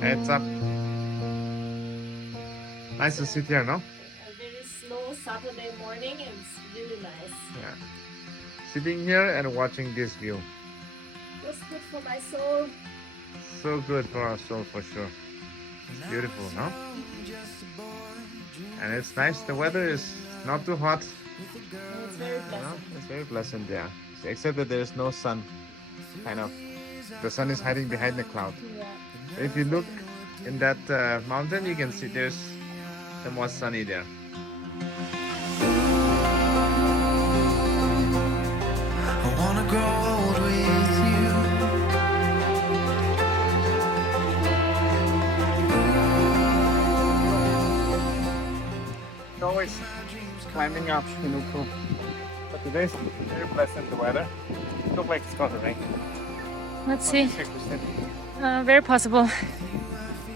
Heads up. Nice to sit here, no? A very slow Saturday morning, and it's really nice. Yeah. Sitting here and watching this view. Just good for my soul. So good for our soul, for sure. It's beautiful, no? And it's nice. The weather is not too hot. And it's very pleasant. No, it's very pleasant, yeah. Except that there is no sun. Kind of. The sun is hiding behind the cloud. Yeah. If you look in that mountain, you can see there's the more sunny there. I wanna grow old with you. It's always climbing up in Ukhrul. But today is very pleasant, the weather. It looks like it's gonna rain. Let's see. 6%. Very possible.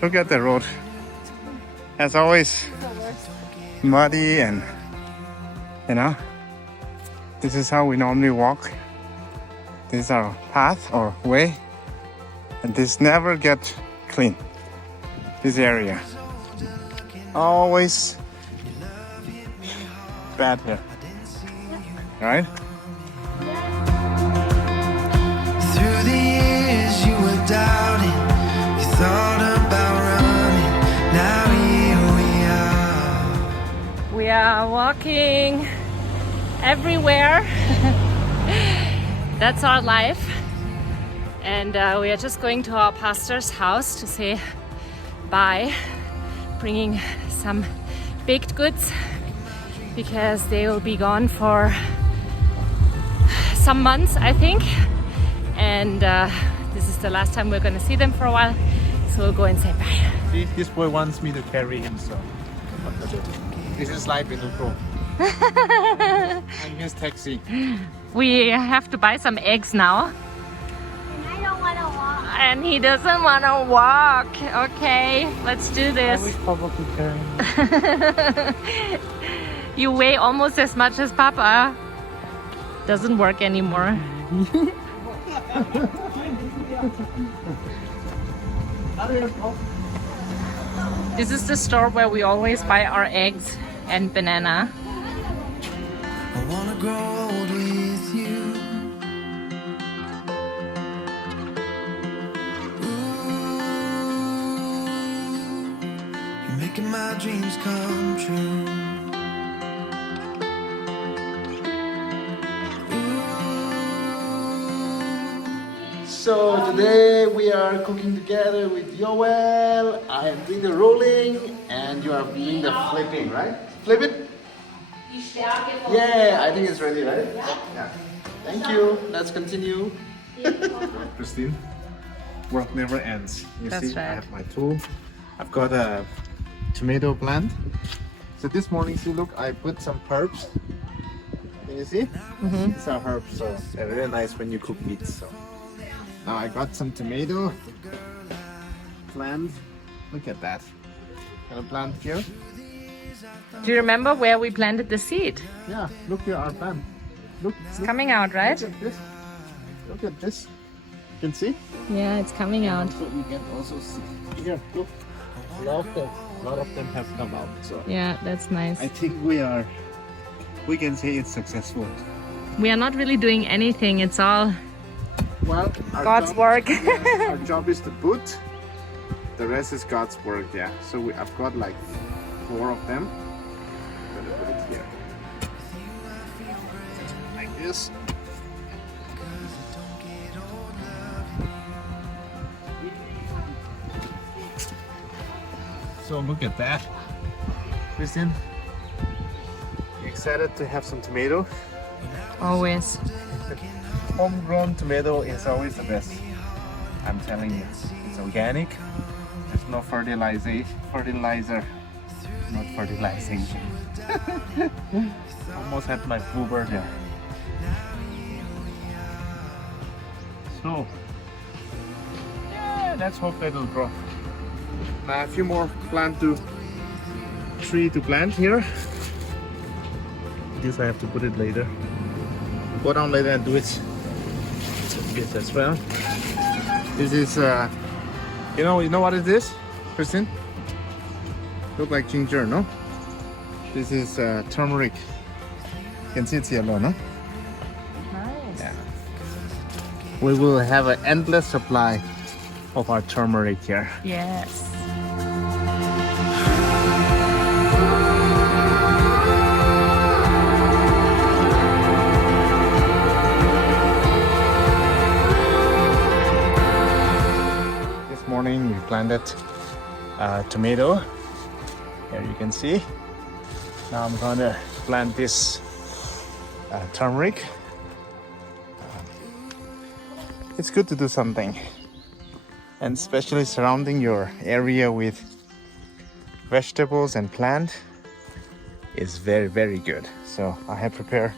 Look at the road. As always, muddy and, you know, this is how we normally walk. This is our path or way. And this never get clean. This area. Always bad here. Right? Through the years you were doubting, you thought about running. Now here we are. We are walking everywhere. That's our life. And we are just going to our pastor's house to say bye, bringing some baked goods because they will be gone for some months, I think. And this is the last time we're going to see them for a while. So we'll go and say bye. See, this boy wants me to carry him, so what to do? This is life in Ukhrul. I'm his taxi. We have to buy some eggs now. I don't want to walk. And he doesn't want to walk. Okay, let's do this. Probably carry him. You weigh almost as much as Papa. Doesn't work anymore. This is the store where we always buy our eggs and banana. I wanna grow old with you. Ooh, you're making my dreams come true. So today we are cooking together with Yoel. I am doing the rolling and you are doing the flipping, right? Flip it? Yeah, I think it's ready, right? Yeah. Thank you. Let's continue. Christine, work never ends. You That's see, right. I have my tool. I've got a tomato plant. So this morning, see, look, I put some herbs. Can you see? These are herbs, so they're really nice when you cook meat. So now I got some tomato plant. Look at that. Got a plant here. Do you remember where we planted the seed? Yeah, look here, our plant. Look, It's coming out, right? Look at this. Look at this. You can see? Yeah, it's coming out. So you can also see here. Look, a lot of them have come out. So Yeah, that's nice. I think we can say it's successful. We are not really doing anything. It's all Well, our God's job, work. our job is to put. The rest is God's work. Yeah. So I've got like 4 of them. I'm gonna put it here, like this. So look at that, Christian. You excited to have some tomato? Always. Homegrown tomato is always the best. I'm telling you, it's organic. There's no fertilizer. Not fertilization. Almost had my bluebird there. So, yeah, let's hope that it'll grow. Now a few more tree to plant here. This I have to put it later. Go down later and do it. good as well. This is, you know what is this, Kristen? Look like ginger, no? This is turmeric. You can see it's yellow, no? Nice. Yeah. We will have an endless supply of our turmeric here. Yes. This morning we planted tomato. Here you can see. Now I'm gonna plant this turmeric. It's good to do something, and especially surrounding your area with vegetables and plant is very, very good. So I have prepared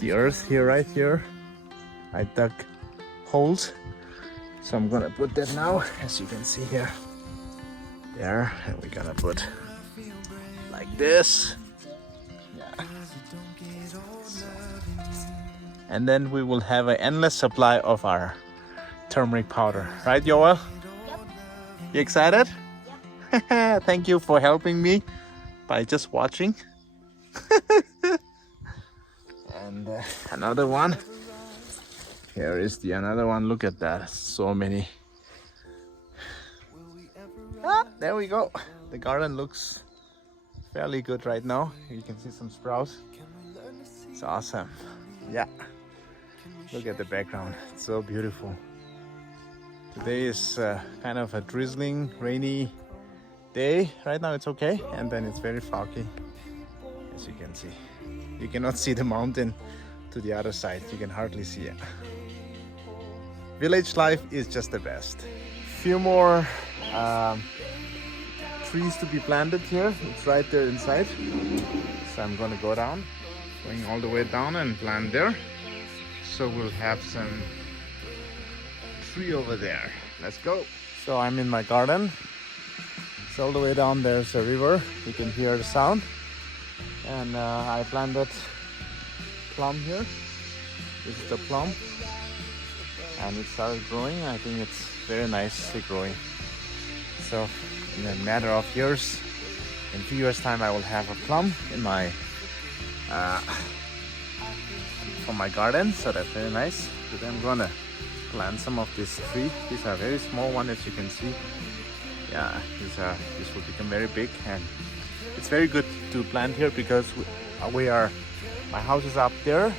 the earth here, right here. I dug holes, so I'm gonna put that now, as you can see here. There, and we're gonna put like this. Yeah. And then we will have an endless supply of our turmeric powder, right, Yoel? Yep. You excited? Yep. Thank you for helping me by just watching. And another one. Here is the another one. Look at that, so many. There we go. The garden looks fairly good right now. You can see some sprouts. It's awesome. Yeah. Look at the background. It's so beautiful. Today is kind of a drizzling, rainy day. Right now it's okay, and then it's very foggy, as you can see. You cannot see the mountain to the other side. You can hardly see it. Village life is just the best. Few more trees to be planted here. It's right there inside. So I'm gonna go down, going all the way down and plant there. So we'll have some tree over there. Let's go. So I'm in my garden. It's all the way down. There's a river. You can hear the sound. And I planted plum here. This is the plum. And it started growing. I think it's very nicely growing. So in a matter of years, in 2 years time, I will have a plum in my from my garden. So that's very nice. Today I'm gonna plant some of this tree. These are very small ones, as you can see. Yeah, this will become very big, and it's very good to plant here because my house is up there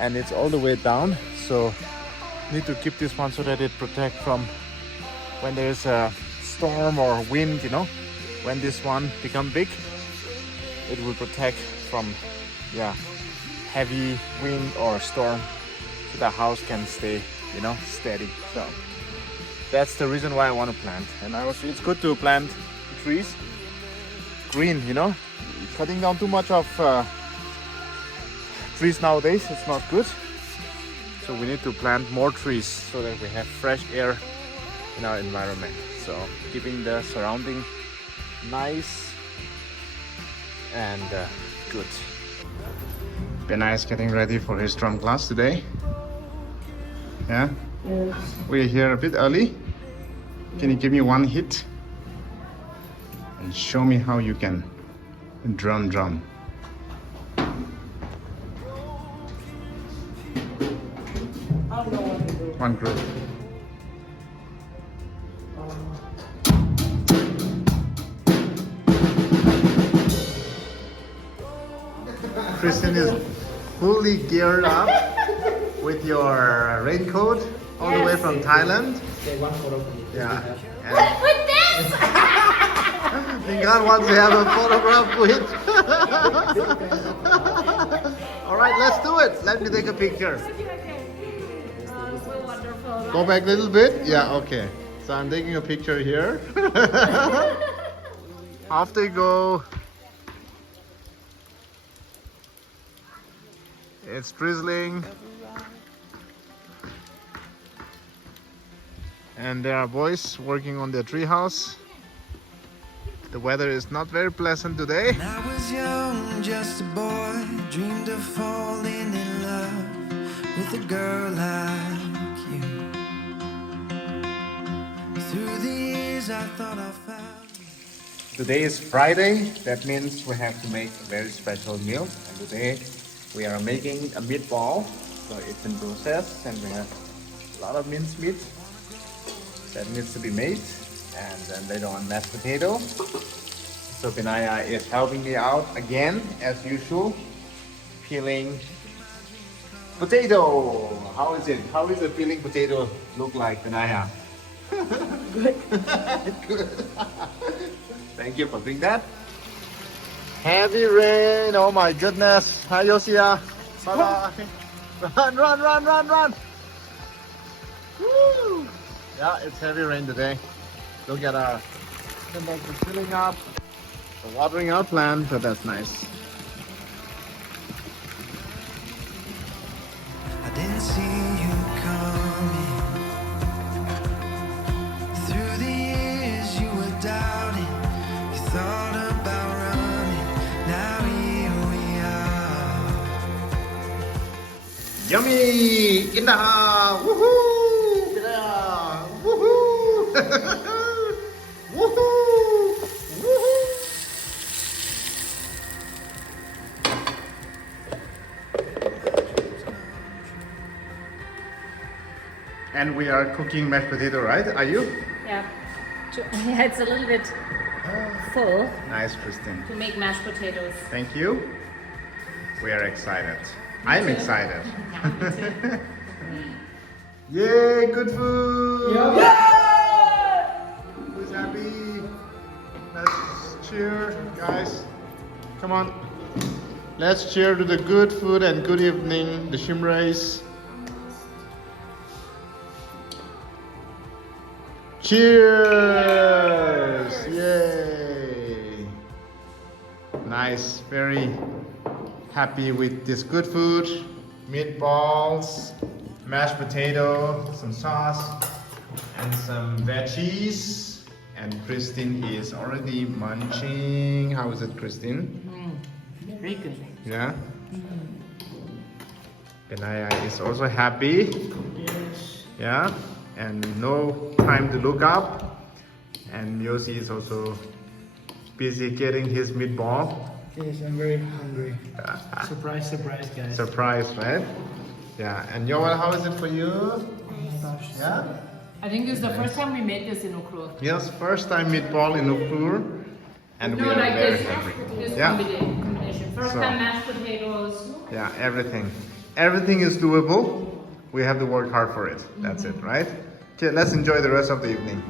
and it's all the way down. So need to keep this one so that it protect from when there's a storm or wind, you know. When this one become big, it will protect from heavy wind or storm, so the house can stay, you know, steady. So that's the reason why I want to plant. And also it's good to plant trees green, you know. Cutting down too much of trees nowadays, it's not good. So we need to plant more trees so that we have fresh air in our environment. So keeping the surrounding nice and good. Benai is getting ready for his drum class today. Yeah? Yes. We're here a bit early. Can you give me one hit? And show me how you can drum. One group. Kristen is fully geared up with your raincoat all the way from Thailand. Yeah. And With this? Ningan wants to have a photograph with. All right, let's do it. Let me take a picture. Go back a little bit. Yeah, okay. So I'm taking a picture here. Off they go. It's drizzling. And there are boys working on their treehouse. The weather is not very pleasant today. When I was young, just a boy, dreamed of falling in love. with a girl like you. Through the years I thought I found you. Today is Friday. That means we have to make a very special meal. And today we are making a meatball. So it's in process, and we have a lot of minced meat that needs to be made. And then later on mashed potato. So Benaya is helping me out again as usual, peeling potato. How is it? How is the peeling potato look like, Benaya? Good. Good. Thank you for doing that. Heavy rain. Oh my goodness. Hi Yosia. Bye bye. Run, run, run, run, run. Woo. Yeah, it's heavy rain today. Look at our timbers are filling up. We're watering our plant, so that's nice. I didn't see you coming. Through the years you were doubting. You thought about running. Now here we are. Yummy! In the house! Woohoo! Yeah! Woohoo! Woohoo! Woohoo! And we are cooking mashed potato, right? Are you? Yeah. Yeah, it's a little bit full Nice, Christine. to make mashed potatoes. Thank you. We are excited. I'm excited. Yeah, me too. Yay, good food! Who's happy? Let's cheer, guys. Come on. Let's cheer to the good food and good evening, the Shimrays. Cheers! Yay! Nice, very happy with this good food. Meatballs, mashed potato, some sauce, and some veggies. And Christine is already munching. How is it, Christine? Very good. Yeah? Benaya is also happy. Yeah? And no time to look up. And Yosi is also busy getting his meatball. Yes, I'm very hungry. Surprise, surprise, guys. Surprise, right? Yeah. And Yoel, how is it for you? Yeah? I think this is the first time we made this in Ukhrul. Yes, first time meatball in Ukhrul. And we No, are like very this, happy. this Yeah. combination. First So- time mashed potatoes. Yeah, everything. Everything is doable. We have to work hard for it. That's it, right? Okay, let's enjoy the rest of the evening.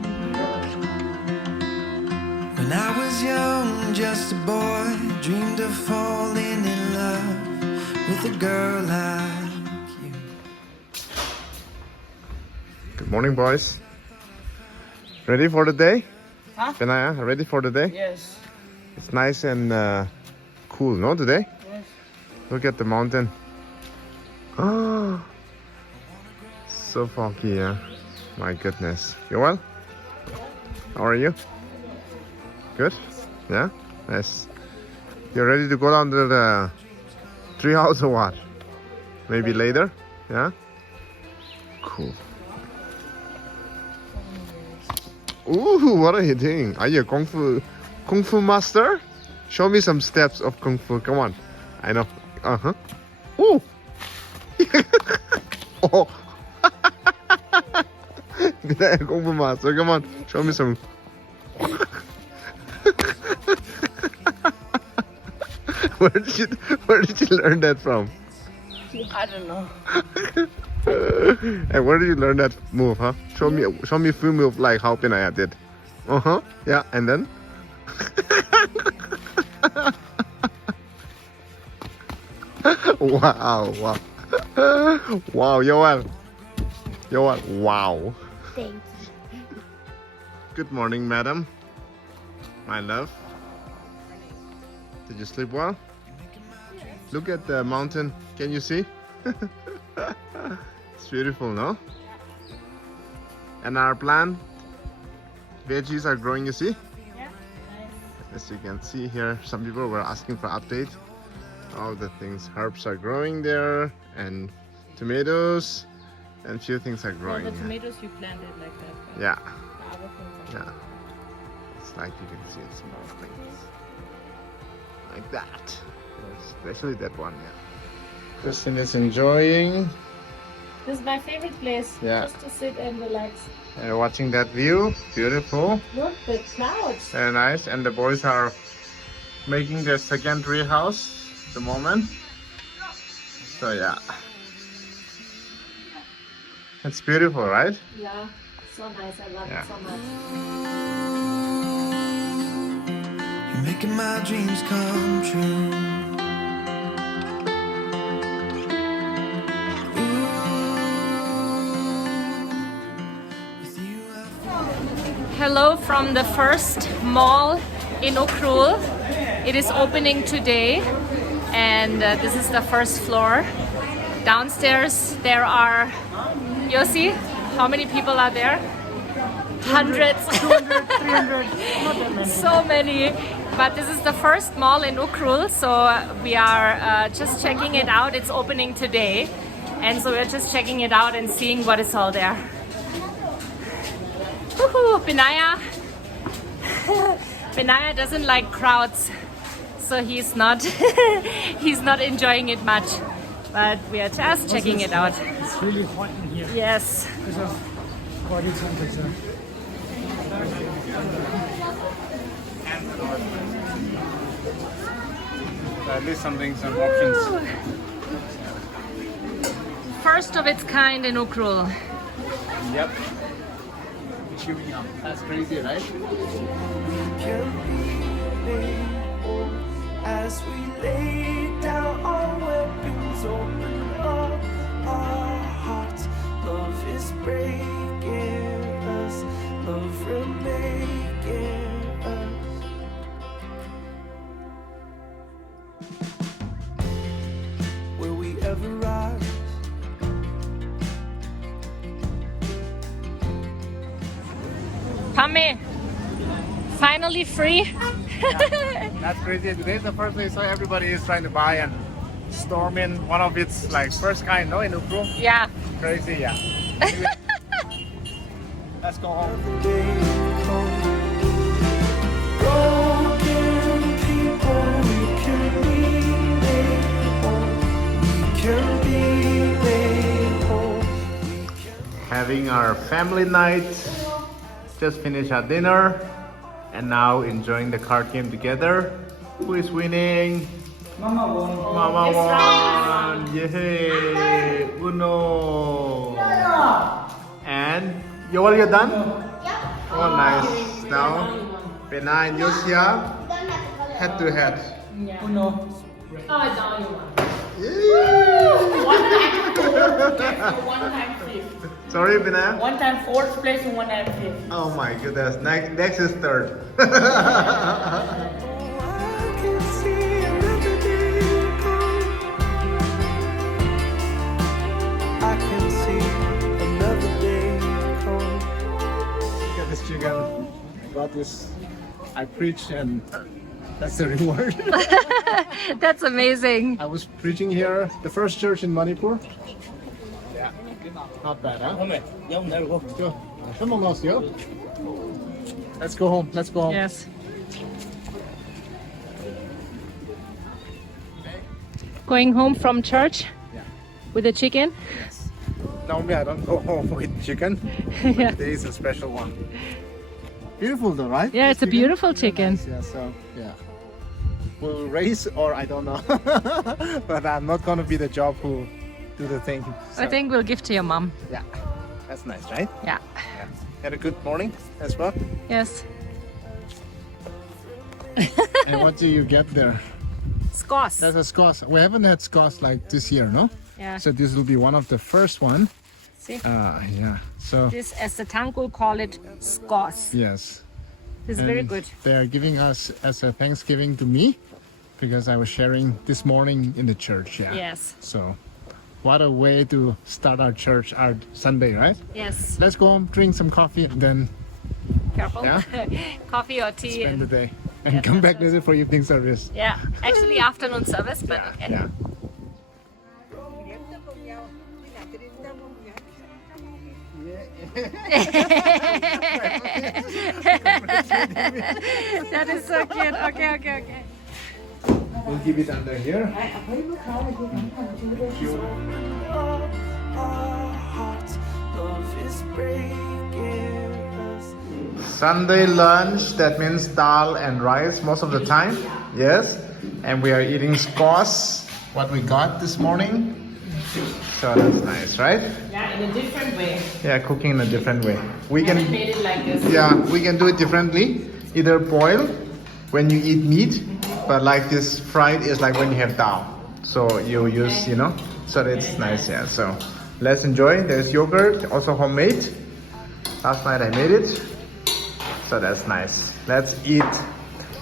When I was young, just a boy, dreamed of falling in love with a girl like you. Good morning, boys. Ready for the day? Huh? Benaya, ready for the day? Yes. It's nice and cool, no, today? Yes. Look at the mountain. Oh, so foggy, yeah. My goodness. You well? How are you? Good? Yeah? Nice. You're ready to go down to the tree house or what? Maybe later? Yeah? Cool. Ooh, what are you doing? Are you a kung fu master? Show me some steps of kung fu. Come on. I know. Uh-huh. Ooh. Oh. Kung fu master. Come on. Show me some. Where did you learn that from? I don't know. Hey, where did you learn that move, huh? Show me a few moves like how Benaya did. Uh-huh. Yeah, and then? Wow, wow. Wow, Yoel. Wow. Thank you. Good morning, madam. My love. Did you sleep well? Look at the mountain. Can you see? It's beautiful, no? And our plant, veggies are growing, you see? Yeah, As you can see here, some people were asking for update. All the things, herbs are growing there, and tomatoes, and few things are Well, growing. the here. tomatoes you planted like that. But Yeah, the other things are yeah. It's like you can see small things like that. Especially that one. Yeah. Christian is enjoying. This is my favorite place. Yeah. Just to sit and relax. Watching that view. Beautiful. Look, the clouds. Very nice. And the boys are making their secondary house at the moment. So yeah. It's beautiful, right? Yeah, so nice. I love Yeah. it so much. You're making my dreams come true. Hello from the first mall in Ukhrul. It is opening today, and this is the first floor. Downstairs there are, Yossi, how many people are there? Hundreds. 200, 300, not that many. So many. But this is the first mall in Ukhrul, so we are just checking it out. It's opening today, and so we're just checking it out and seeing what is all there. Woohoo, Benaya. Benaya doesn't like crowds, so he's not he's not enjoying it much. But we are just checking it out. It's really hot in here Yes. because of body temperature. At least some options. First of its kind in Ukhrul. Yep. That's crazy, right? Can be as we lay down our weapons, open up our hearts. Love is breaking us, love remaking us. Will we ever rise? Pame, finally free. That's crazy. Today's the first day, so everybody is trying to buy and storm in one of its like first kind, no, in Ukhrul. Yeah. Crazy, yeah. Anyway, let's go home. Broken people, we can be made whole. We can be made whole. Having our family night. Just finished our dinner, and now enjoying the card game together. Who is winning? Mama won. Mama won! Yay! Uno! And Yoel, you're done? Oh, nice. Now, Pena and Yosia, head to head. Uno. One time fifth. Sorry, Pena? One time fourth place and one time fifth. Oh my goodness. Next is third. I can see another day come. I can see another day come. Look at this chicken. I got this. I preach, and that's the reward. That's amazing. I was preaching here, the first church in Manipur. Yeah, not bad, huh? Go. Come on, Osio. Let's go home. Let's go home. Yes. Going home from church Yeah. with a chicken. Normally I don't go home with chicken. Yeah. Today is a special one. Beautiful though, right? Yeah, it's a This chicken? beautiful Very chicken. nice, yeah, so yeah. We'll race or I don't know. But I'm not gonna be the job who do the thing. I so, think we'll give to your mom. yeah. That's nice, right? Yeah. Yeah. Had a good morning as well. Yes. And what do you get there? Skos. That's a scots. We haven't had scots like this year, no? Yeah. So this will be one of the first one. See? Yeah. So This, as the tangkhul call it, skos. yes. This is very And good. They are giving us as a Thanksgiving to me because I was sharing this morning in the church. Yeah. Yes. So what a way to start our church, our Sunday, right? Yes. Let's go home, drink some coffee, and then Careful. Yeah. Coffee or tea. spend the And, day and Yeah, come that's back right. later for evening service. yeah. Actually, afternoon service, but Yeah. That is so cute. Okay, okay, okay. We'll keep it under here. Sunday lunch, that means dal and rice most of the time. Yes. And we are eating squash, what we got this morning. So that's nice, right? Yeah, in a different way. Yeah, cooking in a different way. We I can, made it like this. yeah, we can do it differently. Either boil when you eat meat, but like this fried is like when you have dal. So you use, you know, so it's nice, yeah. So let's enjoy. There's yogurt, also homemade. Last night I made it. So that's nice. Let's eat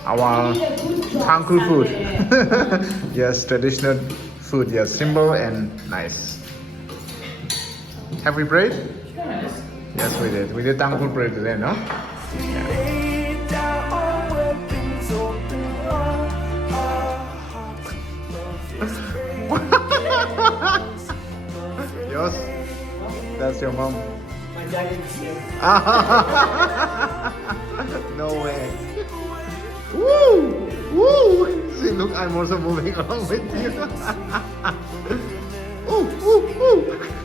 our tangkhul food. Yes, traditional food. Yes, simple and nice. Have we prayed? Yes, we did. We did tangkhul prayer today, no? Yes, that's your mom. My dad is here. No way. Woo! Woo! See, look, I'm also moving along with you. Ooh, ooh, ooh.